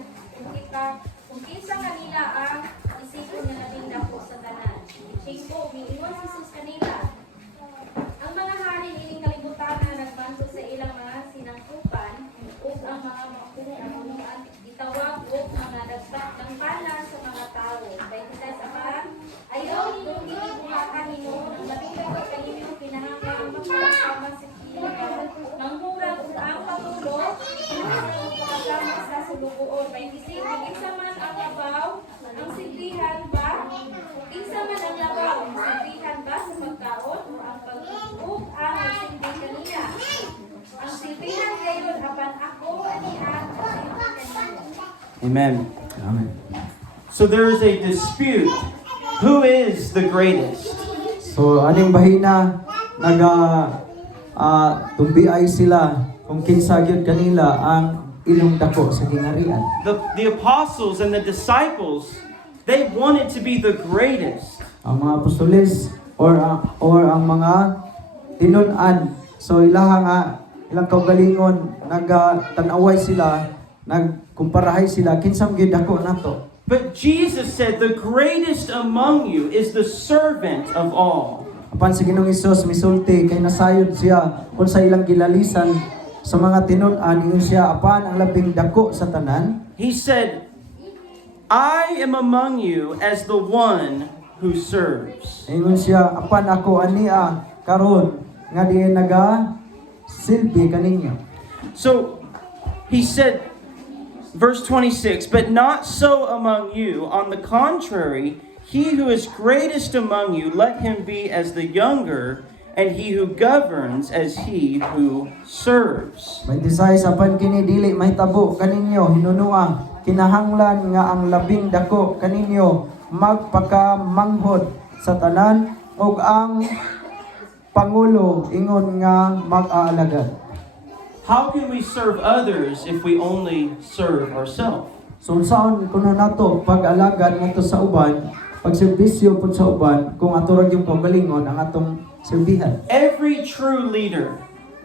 kung kinsa kanila ang isipon nga nabing dako sa tanan. Siyempre, miingon si Jesus kanila. Ang mga hari ining kalibutan na nagbanto sa ilang mga sinangkupan ug ang mga mapunuan gitawag ug mga dagdag ng bala sa mga tawo. 26 Ama, ayaw kung ibuhakan ninyo ng matindog kaninyo kinahanglan magkasama sa kinahan, manghurag ug ang Pangulo, pagkasama sa sulugoon. 26 Kinsa man ang labaw, ang silbihan ba? Kinsa man ang labaw, ang silbihan ba sa pagkaon o ang pag-ug ang silbi kaniya? Ang silbihan gayon apan ako anihan ang silbi kaniya. Amen. Amen. So there is a dispute. Who is the greatest? So aning bahina tumbiay sila kung kinsa gyud kanila ang ilong dako sa gingharian. The apostles and the disciples, they wanted to be the greatest. Ang mga apostoles or ang mga tinun-an, so ilang kaugalingon nagtanaway sila, nagkumparahay sila kinsam gyud dako nato. But Jesus said, the greatest among you is the servant of all. Apan si Ginoong Hesus misulti kay nasayod siya kung sa ilang gilalisan sa mga tinun-an ingon siya apan ang labing dako sa tanan. He said, I am among you as the one who serves. Ingon siya apan ako ania karon nga diin naga silbi kaninyo. So he said, verse 26, but not so among you. On the contrary, he who is greatest among you, let him be as the younger, and he who governs as he who serves. 26 apan kini dili mahitabo kaninyo hinunua kinahanglan nga ang labing dako kaninyo magpakamanghod sa tanan ug ang pangulo ingon nga mag-aalagad. How can we serve others if we only serve ourselves? So unsaon kuno nato pag-alagad ngadto sa uban, pagserbisyo pud sa uban kung ato ra gyud kaugalingon ang atong serbihan. Every true leader,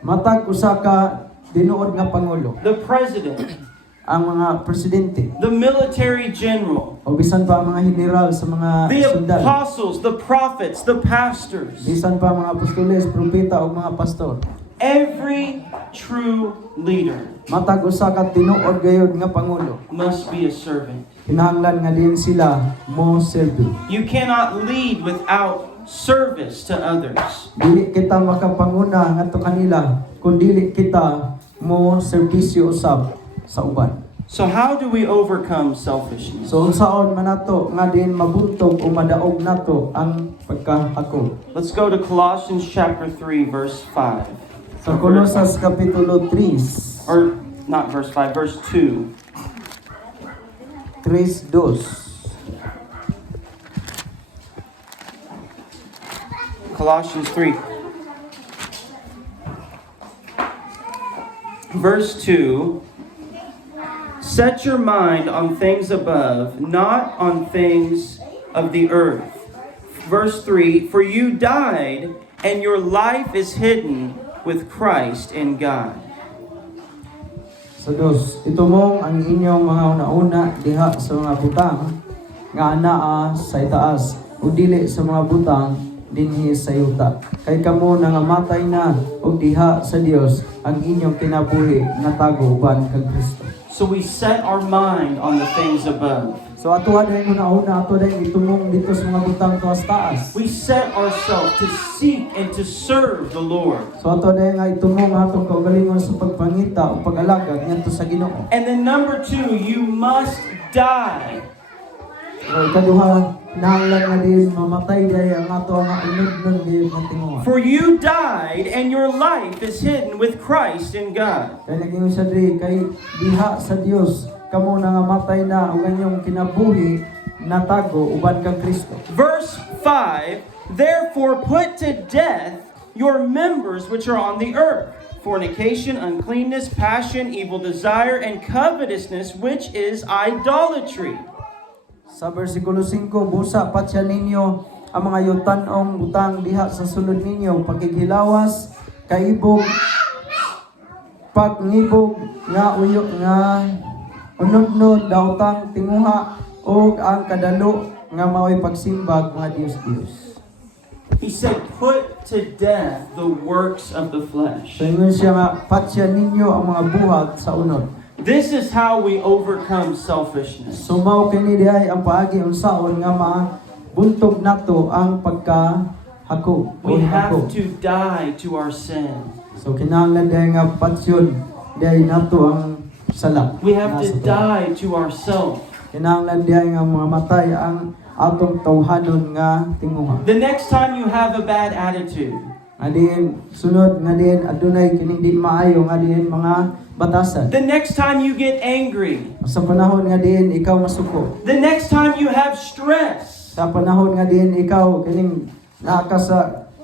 Matag usa ka tinuod nga pangulo, the president, ang mga presidente the military general, o bisan pa ang mga general sa mga the sundalo, apostles, the prophets, the pastors, bisan pa ang mga apostoles, propeta o mga pastor. every true leader Matag usa ka tinuod gayud nga pangulo, must be a servant. kinahanglan nga din sila mo serbi. You cannot lead without service to others. Dili kita makapanguna ngadto kanila kun dili kita mo serbisyo usab sa uban. So how do we overcome selfishness? So unsaon man nato nga din mabuntog o madaog nato ang pagkahako. Let's go to Colossians chapter 3 verse 5. Sa Colosas kapitulo 3, Or not verse 5, verse 2. 3:2. Colossians 3 verse 2. Set your mind on things above, not on things of the earth. Verse 3, for you died, and your life is hidden with Christ in God. Sa dos, ito mong ang inyong mga una-una diha sa mga butang nga anaa sa itaas o dili sa mga butang dinhi sa yuta. Kay kamo nangamatay na o diha sa Dios ang inyong kinabuhi natago uban kag Kristo. So we set our mind on the things above. So ato din una-una ato din itumong dito sa mga butang tuwas taas. We set ourselves to seek and to serve the Lord. So ato din nga itumong atong kaugalingon sa pagpangita o pag-alagad ngadto sa Ginoo. And then number 2, you must die. So ikaduha, nahanglan nga din mamatay dahil ang ato nga unod-unod din nga tinguha. For you died, and your life is hidden with Christ in God. Kaya naging siya diri kay diha sa Dios kamo nangamatay na ug inyong kinabuhi natago uban kang Kristo. Verse 5, therefore put to death your members which are on the earth, fornication, uncleanness, passion, evil desire, and covetousness, which is idolatry. Sa versikulo 5, busa patya ninyo ang mga yutan-ong butang diha sa sulod ninyo, pagkikilawas, kaibog, pagngibog, nga uyo, nga unod-nod, daotang tinguha, o ang kadalo, nga mao'y pagsimbag, mga Diyos-Diyos. He said, put to death the works of the flesh. So yun siya nga, patya ninyo ang mga buhat sa unod. This is how we overcome selfishness. So mao kini diay ang paagi unsaon nga mabuntog nato ang pagkahako. We have to die to our sin. So kinahanglan diay nga patsyon diay nato ang sala. We have to Nasa to. die to ourselves. Kinahanglan diay nga mamatay ang atong tawhanon nga tinguha. The next time you have a bad attitude, Nga diin sunod nga diin adunay kini di maayo nga diin mga batasan. the next time you get angry, Sa panahon nga diin ikaw masuko. the next time you have stress, Sa panahon nga diin ikaw kining naaka sa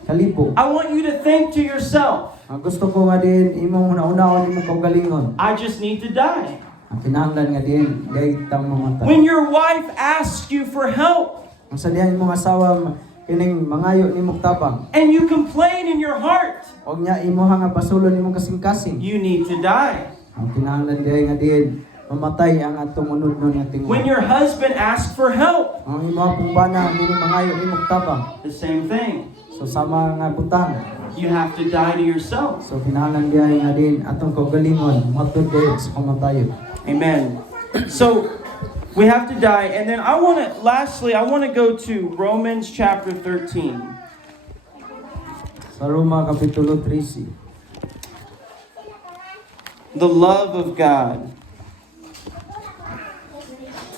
kalipo. I want you to think to yourself, Ang gusto ko nga din imong una-unahon imong kaugalingon. I just need to die. Ang kinahanglan nga din dayay tang mamatay. When your wife asks you for help Ang sa diyan imong asawa kining mangayo nimong tabang. and you complain in your heart, Og nya imo nga basulon imong kasing-kasing. you need to die. Ang kinahanglan dayay nga din mamatay ang atong unod-non nga When tingog. your husband asks for help, Ang imo pong bana kining mangayo nimong tabang. the same thing. So sama nga butang. You have to die to yourself. So kinahanglan dayay nga din atong kaugalingon matud diay sa kamatayon. Amen. So we have to die. And then I want to go to Romans chapter 13. Sa Roma kapitulo 13. The love of God.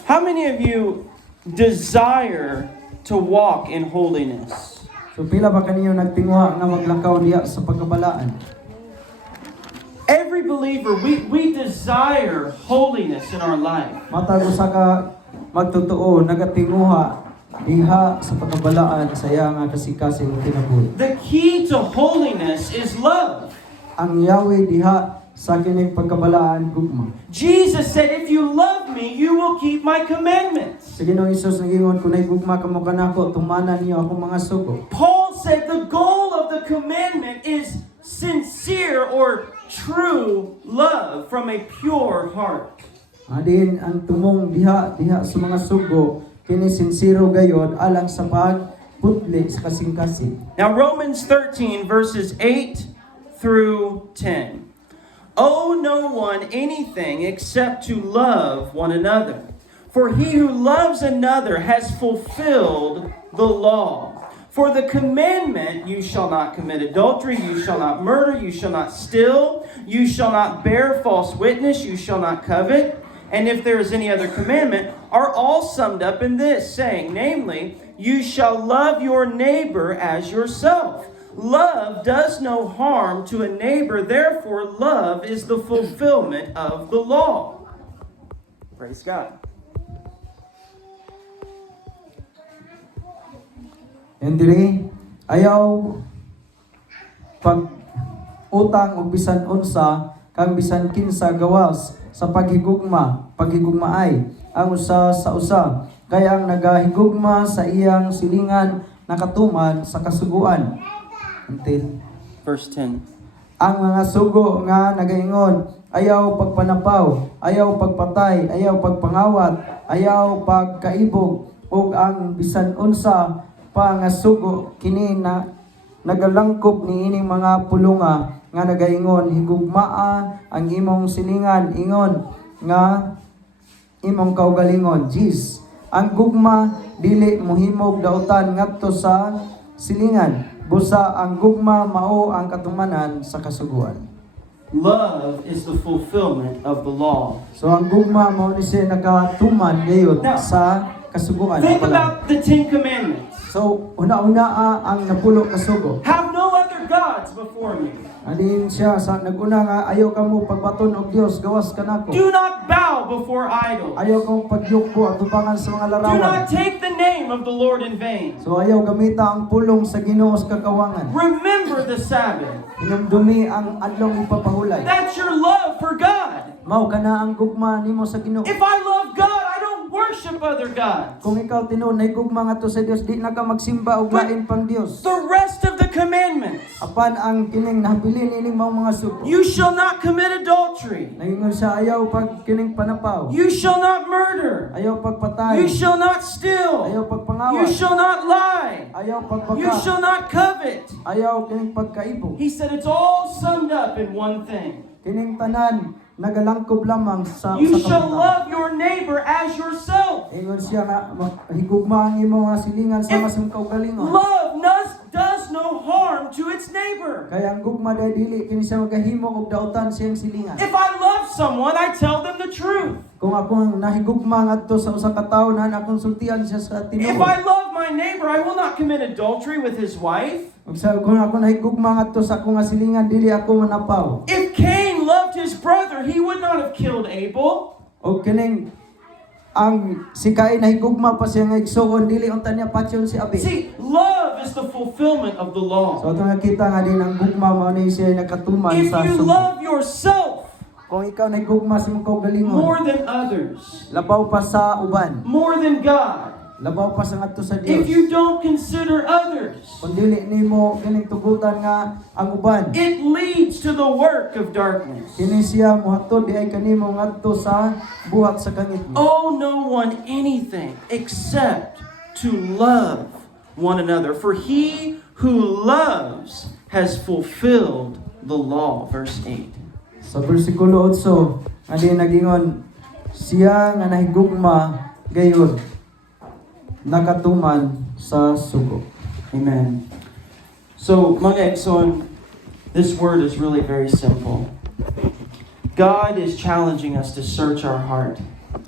How many of you desire to walk in holiness? So pila ba kaniyo nagtinguha nga maglakaw diya sa pagkabalaan? Every believer, we desire holiness in our life. Matag usa ka magtotoo nagatinguha diha sa pagkabalaan sa iya nga kasing-kasing kinabuhi. The key to holiness is love. Ang yawi diha sa kining pagkabalaan gugma. Jesus said, if you love me, you will keep my commandments. Sa Ginoong Hesus nagingon kunay gugma kamo kanako tumanan niyo akong mga sugo. Paul said the goal of the commandment is sincere or true love from a pure heart. Adin ang tumong diha sa mga sugo kini sincero gayod alang sa pagputli sa kasing-kasing. Now, Romans 13, verses 8 through 10. Owe no one anything except to love one another. For he who loves another has fulfilled the law. For the commandment, you shall not commit adultery, you shall not murder, you shall not steal, you shall not bear false witness, you shall not covet. And if there is any other commandment, are all summed up in this, saying, namely, you shall love your neighbor as yourself. Love does no harm to a neighbor, therefore love is the fulfillment of the law. Praise God. And diri ayaw pag utang og bisan unsa kang bisan kinsa gawas sa paghigugmaay ang usa sa usa kay ang nagahigugma sa iyang silingan nakatuman sa kasuguan. Until Verse 10. ang mga sugo nga nagaingon ayaw pagpanapaw, ayaw pagpatay, ayaw pagpangawat, ayaw pagkaibog ug ang bisan unsa pa nga sugo kini na nagalangkob ni ining mga pulunga nga nagaingon higugmaa ang imong silingan ingon nga imong kaugalingon. Jis ang gugma dili mohimog dautan ngadto sa silingan. Busa ang gugma mao ang katumanan sa kasuguan. Love is the fulfillment of the law. So ang gugma mao ni siya nakatuman gayud Now, sa kasuguan. Think about the Ten Commandments. So una-una ang napulo kasugo. Have no other gods before me. Adin siya sa naguna nga ayaw kamo pagbaton og Dios gawas kanako. Do not bow before idols. Ayaw kamo pagyukbo at tubangan sa mga Do larawan. not take the name of the Lord in vain. So ayaw gamita ang pulong sa Ginoo sa kakawangan. Remember the Sabbath. Hinumdumi ang adlong ipapahulay. That's your love for God. Mao kana ang gugma nimo sa Ginoo. If I love God, I don't worship other gods. Kung ikaw tinuod na gugma ngadto sa Dios, di na ka magsimba og lain pang Dios. The rest of the commandments. Apan ang kining nahabilin ining mga sugo. You shall not commit adultery. Naingon siya ayaw pag kining panapaw. You shall not murder. Ayaw pagpatay. You shall not steal. Ayaw You pagpangawat. shall not lie. Ayaw You pagpaka. shall not covet. Ayaw kining pagkaibog. He said it's all summed up in one thing. Kining tanan nagalangkob lamang sa You usa ka shall butang. love your neighbor as yourself. Ingon siya nga higugma ang imo nga silingan sama sa imong kaugalingon. Love does no harm to its neighbor. Kaya ang gugma dahil dili kini siya magahimo og dautan siyang silingan. If I love someone, I tell them the truth. Kung ako nahigugma ngadto sa usa ka tawo na nakonsultihan siya sa If Tinuod. I love my neighbor, I will not commit adultery with his wife. Ug sa kung ako nahigugma ngadto sa akong nga silingan dili ako manapaw. If Cain loved his brother, he would not have killed Abel. O kining ang si Cain nahigugma pa siya nga igsuon dili unta niya patyon si Abel. See, love is the fulfillment of the law. So ito nakita nga din ang gugma mao ni siya nakatuman If sa you sugo. love yourself Kung ikaw nahigugma sa imong kaugalingon, more than others, labaw pa sa uban, more than God, labaw pa sa ngadto sa if Dios. you don't consider others, Kung dili nimo kining tugutan nga ang uban, it leads to the work of darkness. kini siya mohatod di ay kanimo ngadto sa buhat sa kangit mo. Owe no one anything except to love one another. For he who loves has fulfilled the law. Verse 8. Sa bersikulo 8, nga di nagingon, siya nga nahigugma gayon nakatuman sa sugo. Amen. So, mga Ekson, this word is really very simple. God is challenging us to search our heart.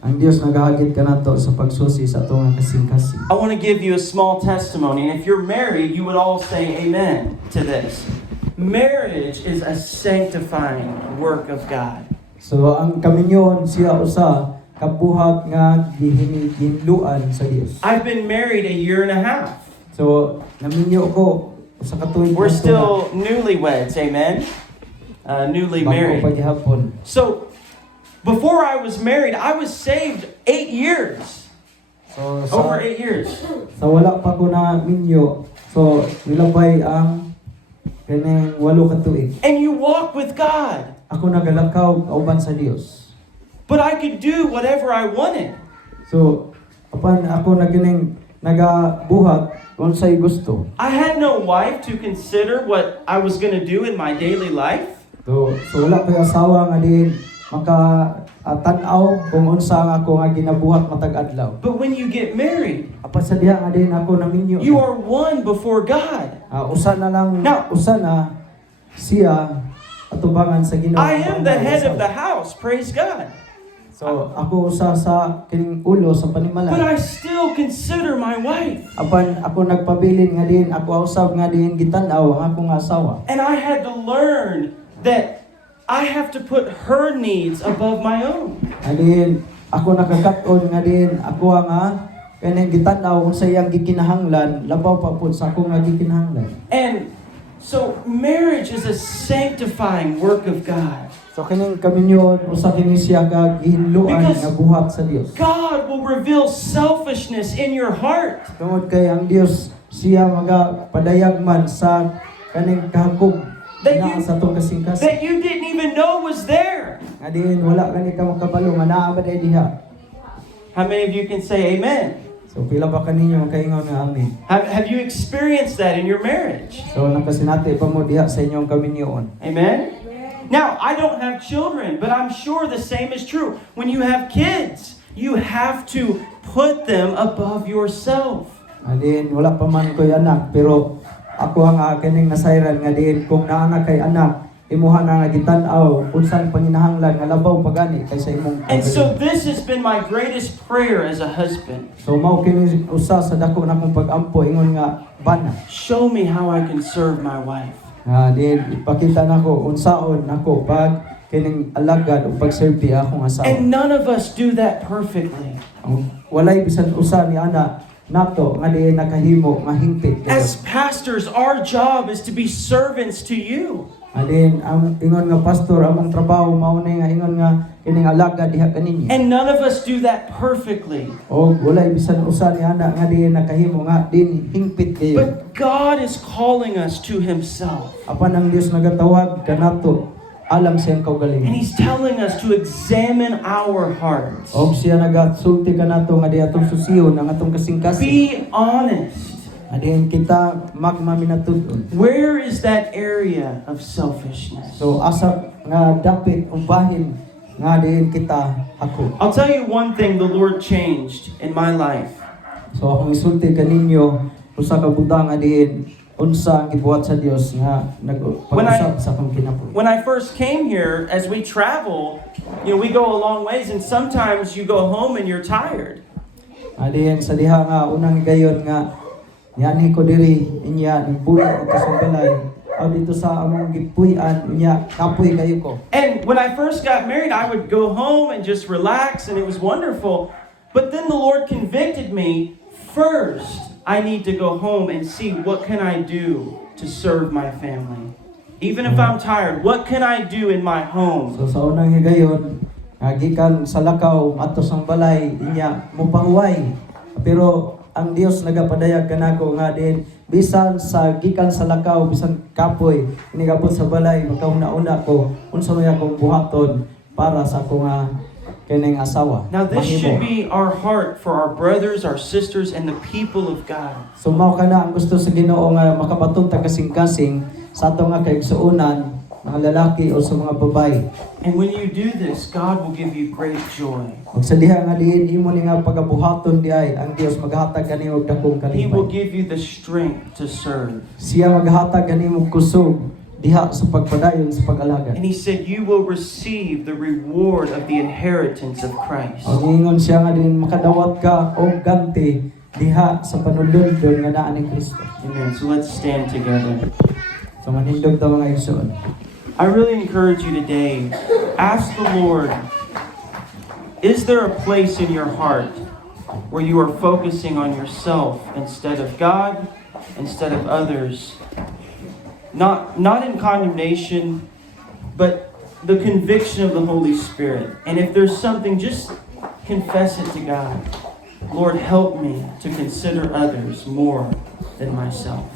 Ang Dios nagahagit kanato sa pagsusi sa atong nga kasing-kasing. I want to give you a small testimony, and if you're married, you would all say amen to this. Marriage is a sanctifying work of God. So ang kaminyon siya usa kabuhat nga gihinluan sa Dios. I've been married a year and a half. So naminyo ko usa ka tuig We're still newlyweds, amen? Newly married. paghihapon. So, before I was married, I was saved 8 years. So Over sa, 8 years. sa wala pa ko na minyo, so nilabay ang kanang 8 ka tuig. And you walk with God. Ako nagalakaw kauban sa Dios. But I could do whatever I wanted. So apan ako nagabuhat unsay gusto. I had no wife to consider what I was going to do in my daily life. So wala ko'y asawa nga din tan-aw kung unsa nga ako nga ginabuhat matag adlaw. But when you get married, Apan sa diha nga din ako naminyo. you are one before God. Usa na lang Now- usa na siya atubangan sa Ginoo. I am the head of the house, praise God. So ako usa sa kining ulo sa But panimalay. I still consider my wife. Apan ako nagpabilin nga din ako usab nga din gitan-aw ang akong asawa. And I had to learn that I have to put her needs above my own. Adin ako nakakat-on nga din ako nga kanang gitan-aw sa iyang gikinahanglan labaw pa pud sa akong nga gikinahanglan. And so marriage is a sanctifying work of God. So kining kaminyon usa kini siya ka gihinluan Because nga buhat sa Dios. God will reveal selfishness in your heart. Tungod kay ang Dios siya magapadayag man sa kaning kahakog That na you- sa atong kasing-kasing. That you didn't even know was there. Nga din wala kani ka makabalo nga naa ba day diha. How many of you can say amen? So pila ba kaninyo makaingon nga amen. Have you experienced that in your marriage? So nakasinati pa mo diha sa inyong kaminyoon. Amen? Now, I don't have children, but I'm sure the same is true. When you have kids, you have to put them above yourself. Nga din wala pa man ko'y anak pero ako ang kaning nasayran nga din kung naa kay anak imuha na nga gitan-aw unsang panginahanglan nga labaw pagani kaysa imong And so kaugalingon. this has been my greatest prayer as a husband. So mao kini usa sa dako na kong pag-ampo ingon nga bana. Show me how I can serve my wife. Din ipakita nako unsaon nako pag kining alagad o pagserbi akong asawa. And none of us do that perfectly. Walay bisan usa ni ana nato nga di nakahimo nga hingpit. As pastors, our job is to be servants to you. Adin ang ingon nga pastor among trabaho mao ni nga ingon nga kining alagad diha kaninyo. And none of us do that perfectly. O walay bisan usa ni ana nga di nakahimo nga din hingpit kayo. But God is calling us to Himself. Apan ang Dios nagatawag kanato alam siyang And kaugalingon. He's telling us to examine our hearts. Og siya nagasulti kanato nga di atong susiyon ang atong kasing-kasing. Be honest. Adin kita magmaminatud. Where is that area of selfishness? So asa nga dapit umbahin nga diin kita ako. I'll tell you one thing the Lord changed in my life. So akong isulti kaninyo usa ka butang nga diin unsa ang gibuhat sa Dios nga nagpag-usab sa akong kinabuhi. When I first came here, as we travel, we go a long ways, and sometimes you go home and you're tired. Diin sa diha nga unang gayon nga yani ko diri inya ni buhi o kasambalay aw dito sa among gipuy-an inya kapoy kayo ko. And when I first got married, I would go home and just relax, and it was wonderful. But then the Lord convicted me, first, I need to go home and see what can I do to serve my family. Even if I'm tired, what can I do in my home? So sa unang higayon, gikan sa lakaw ato sang balay inya mopahuway. Pero ang Dios nagapadayag kanako nga din bisan sa gikan sa lakaw bisan kapoy inigabot sa balay magkauna-una ko unsa may akong buhaton para sa akong kining asawa. Now this Mahimo. should be our heart for our brothers, our sisters, and the people of God. So mao kana ang gusto sa Ginoo nga makabatong ta kasing-kasing sa ato nga kaigsuonan mga lalaki o sa mga babae. And when you do this, God will give you great joy. Ug sa diha nga diin imo ni nga pagabuhaton diay ang Dios maghatag kanimo og dakong He will kalipay. give you the strength to serve. Siya maghatag kanimo kusog diha sa pagpadayon sa pag-alaga. And He said, you will receive the reward of the inheritance of Christ. Ang ingon siya nga din makadawat ka og ganti diha sa panulundon nga naa ni Kristo. Amen. So let's stand together. So manindog ta mga igsoon. I really encourage you today, ask the Lord, is there a place in your heart where you are focusing on yourself instead of God, instead of others? Not in condemnation, but the conviction of the Holy Spirit. And if there's something, just confess it to God. Lord, help me to consider others more than myself.